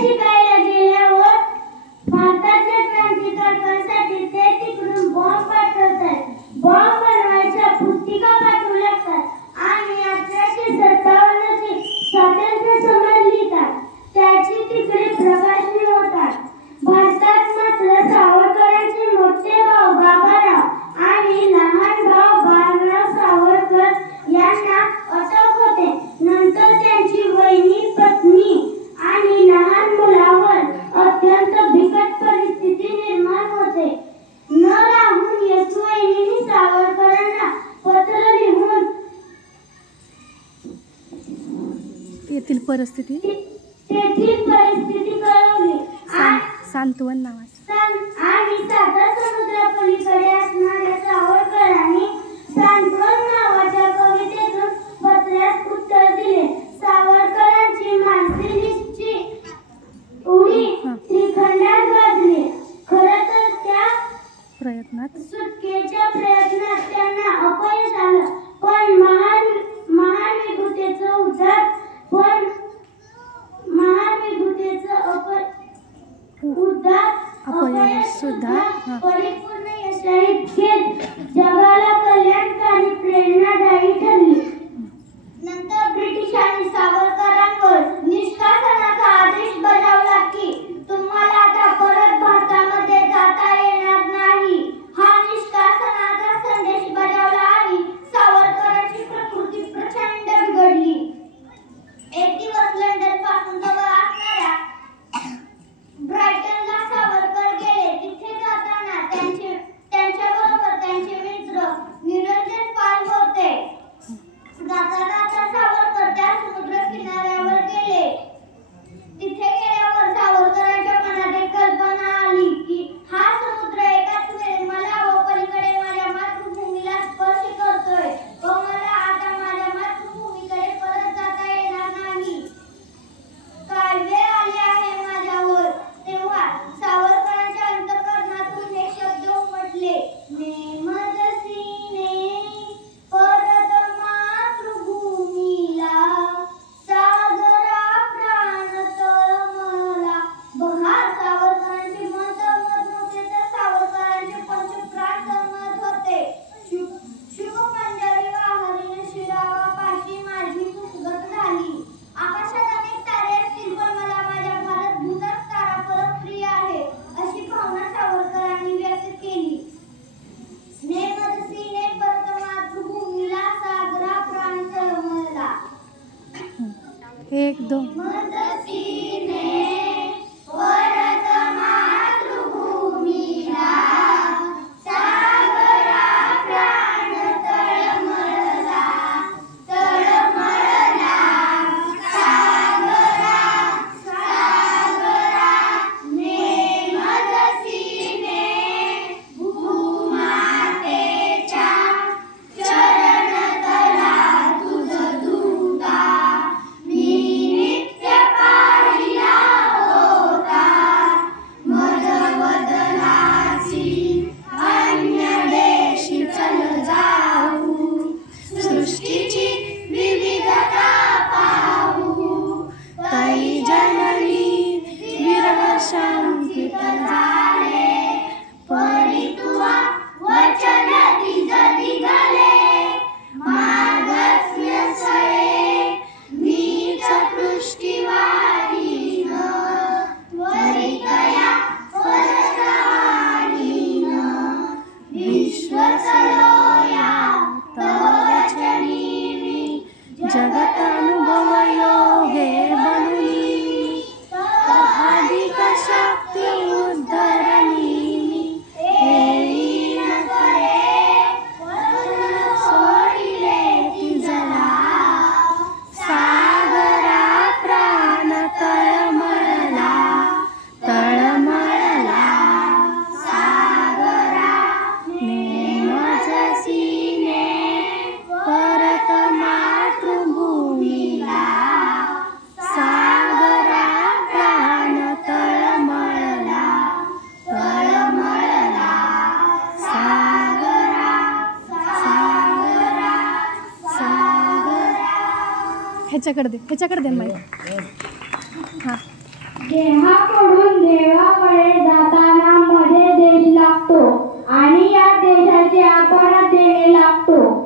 शिकायला गेल्यावर भारताच्या क्रांतिकारकांसाठी ते तिकडून बॉम्ब पाठवतात. बॉम्ब बनवायच्या पुस्तिका पाठवू लागतात आणि 1857 ची स्वातंत्र्य समर लिहितात. त्याची तिकडे प्रकाशने होतात. भारतात मात्र सावरकरांचे मोठे भाऊ बाबाराव आणि लहान भाऊ बाळाराव सावरकर यांना अटक होते. नंतर त्यांची वहिनी, पत्नी आणि लहान मुलावर अत्यंत बिकट परिस्थिती निर्माण होते. न राहून येसुवहिनींनी सावरकरांना पत्र लिहून तेथील परिस्थिती कळवली. सांत्वन नावाचे आणि साता समुद्रापलीकडे असणाऱ्या सावरकरांनी सांत्वन नावाच्या कवितेतून पत्रास उत्तर दिले. सावरकरांची मार्सिडिसची उडी त्रिखंडात गाजली. खरं तर त्या सुटकेच्या प्रयत्नात त्यांना अपयश आलं, पण महाविभूतीचं अपयश सुद्धा परिपूर्ण यशाने घेत जगाला कल्याणकारी प्रेरणादायी ठरली. नंतर ब्रिटिशांनी सावरकरांवर निष्कासनाचा आदेश बजावला की तुम्हाला आता परत भारतामध्ये जाता येणार नाही. हा निष्कासनाचा संदेश बजावला आणि सावरकरांची प्रकृती प्रचंड बिघडली. एक दिवस लंडन पासून जवळ असणाऱ्या ब्रायटनला सावरकर गेले. तिथे जाताना त्यांच्याबरोबर त्यांचे मित्र निरंजन पाल होते. जाता जाता सावरकर त्या समुद्र किनाऱ्यावर गेले. तिथे गेल्यावर सावरकरांच्या मनात एक कल्पना आली की हा समुद्र एकाच वेळी मला व पलीकडे माझ्या मातृभूमीला स्पर्श करतोय व मला आता माझ्या मातृभूमीकडे परत जाता येणार नाही. काय वेळ आली आहे माझ्यावर. तेव्हा सावरकरांच्या अंतःकरणातून हे शब्द उमटले, नेमदसीने परत मातृभूमीला, सागरा प्राण तळमळला. बघा, सावरकरांचे मन तळमळत नव्हते तर सावरकरांचे पंचप्राण तळमळत होते. शुभ पंजाबी वाहरीने शिरावापाशी माझी मुसगत झाली. आकाशात अनेक तारे असतील पण मला माझ्या भारतभूताच तारा परम प्रिय आहे, अशी भावना सावरकरांनी व्यक्त केली. नेमदसीने परत मातृभूमीला, सागरा प्राण तळमळला. 1 2 नेमदसीने परत मातृभूमीला, सागरा प्राण तळमळला, तळमळला. सागरा, सागरा, नेमदसीने भूमातेच्या चरणतला तुझ धुता मी नित्य पाहिला होता. मजवदनाची अन्य देशी चल जाऊ, सृष्टीची विविधता पाहू. तै जननी विरह शंकित झाले, परी तुवा वचन तिज निघाले. मार्गस्य सये नीच पृष्टिवारीन, त्वरितया परशवाणीन. विश्वसरोया तव वचनीनि, जगतानुभव योगे बनुनी. अधिक शक्ती उद्धरणीनि, येईन करे सोडिले तिजला. सागरा प्राण तळमळला, तळमळला. सागरा नेमदसीने परत मातृभूमीला, सागरा प्राण तळमळला, तळमळला. सागरा, सागरा, सागरा. ह्याच्याकडे दे माईक. हां देहाकडून देवाकडे जाताना मध्ये देश लागतो आणि या देशाची आपणच देणे लागतो.